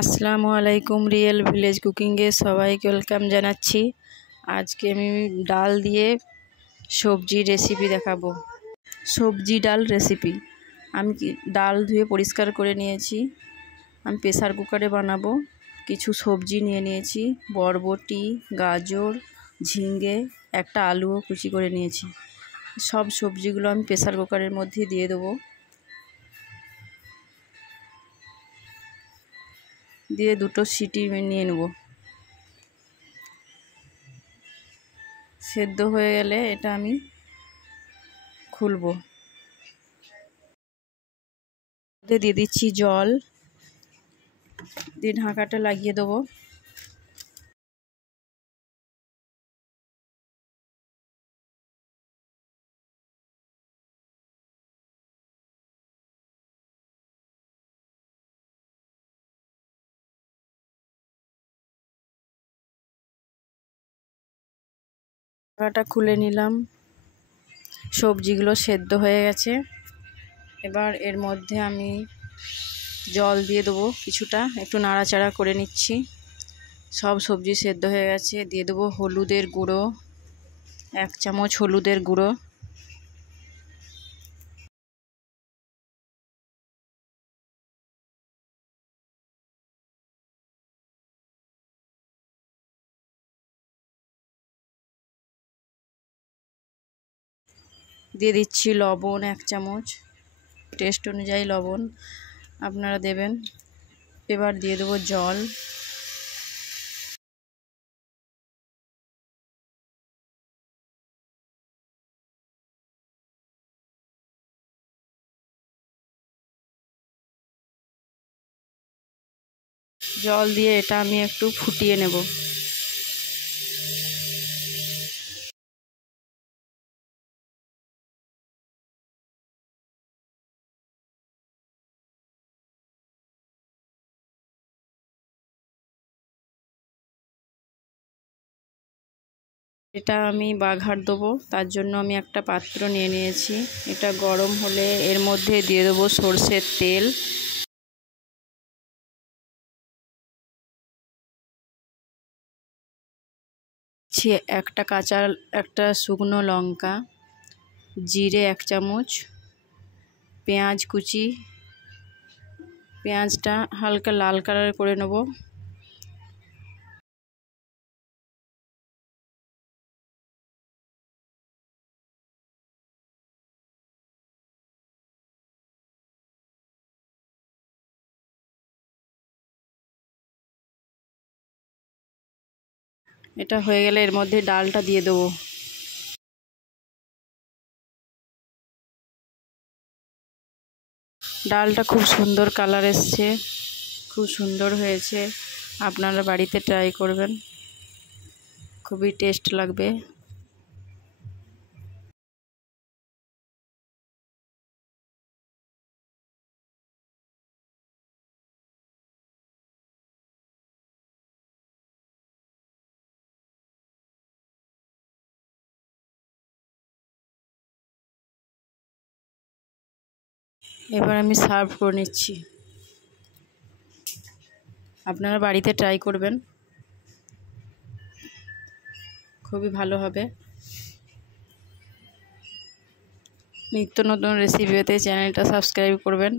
আসসালামু আলাইকুম। Real village কুকিংয়ে সবাইকে ওয়েলকাম জানাচ্ছি। আজকে আমি ডাল দিয়ে সবজি রেসিপি দেখাবো। সবজি ডাল রেসিপি। আমি ডাল ধুয়ে পরিষ্কার করে নিয়েছি। আমি প্রেসার কুকারে বানাবো। কিছু সবজি নিয়ে নিয়েছি, বরবটি, গাজর, ঝিঙে, একটা আলুও কুচি করে নিয়েছি। সব সবজিগুলো আমি প্রেসার কুকারের মধ্যে দিয়ে দেবো। দিয়ে দুটো সিটি নিয়ে নেব। সেদ্ধ হয়ে গেলে এটা আমি খুলবো। দিয়ে দিচ্ছি জল, দিয়ে ঢাকাটা লাগিয়ে দেবো। ঢাকাটা খুলে নিলাম। সবজিগুলো সেদ্ধ হয়ে গেছে। এবার এর মধ্যে আমি জল দিয়ে দেবো কিছুটা, একটু নাড়াচাড়া করে নিচ্ছি। সব সবজি সেদ্ধ হয়ে গেছে। দিয়ে দেবো হলুদের গুঁড়ো, 1 চামচ হলুদের গুঁড়ো। দিয়ে দিচ্ছি লবণ 1 চামচ, টেস্ট অনুযায়ী লবণ আপনারা দেবেন। এবার দিয়ে দেবো জল। জল দিয়ে এটা আমি একটু ফুটিয়ে নেব। এটা আমি বাঘার দেবো, তার জন্য আমি একটা পাত্র নিয়ে নিয়েছি। এটা গরম হলে এর মধ্যে দিয়ে দেবো সরষের তেল, একটা শুকনো লঙ্কা, জিরে 1 চামচ, পেঁয়াজ কুচি। পেঁয়াজটা হালকা লাল কালার করে নেব। এটা হয়ে গেলে এর মধ্যে ডালটা দিয়ে দেবো। ডালটা খুব সুন্দর কালার এসছে, খুব সুন্দর হয়েছে। আপনারা বাড়িতে ট্রাই করবেন, খুবই টেস্ট লাগবে। এবার আমি সার্ভ করে নিচ্ছি। আপনারা বাড়িতে ট্রাই করবেন, খুবই ভালো হবে। নিত্য নতুন রেসিপি পেতে চ্যানেলটা সাবস্ক্রাইব করবেন।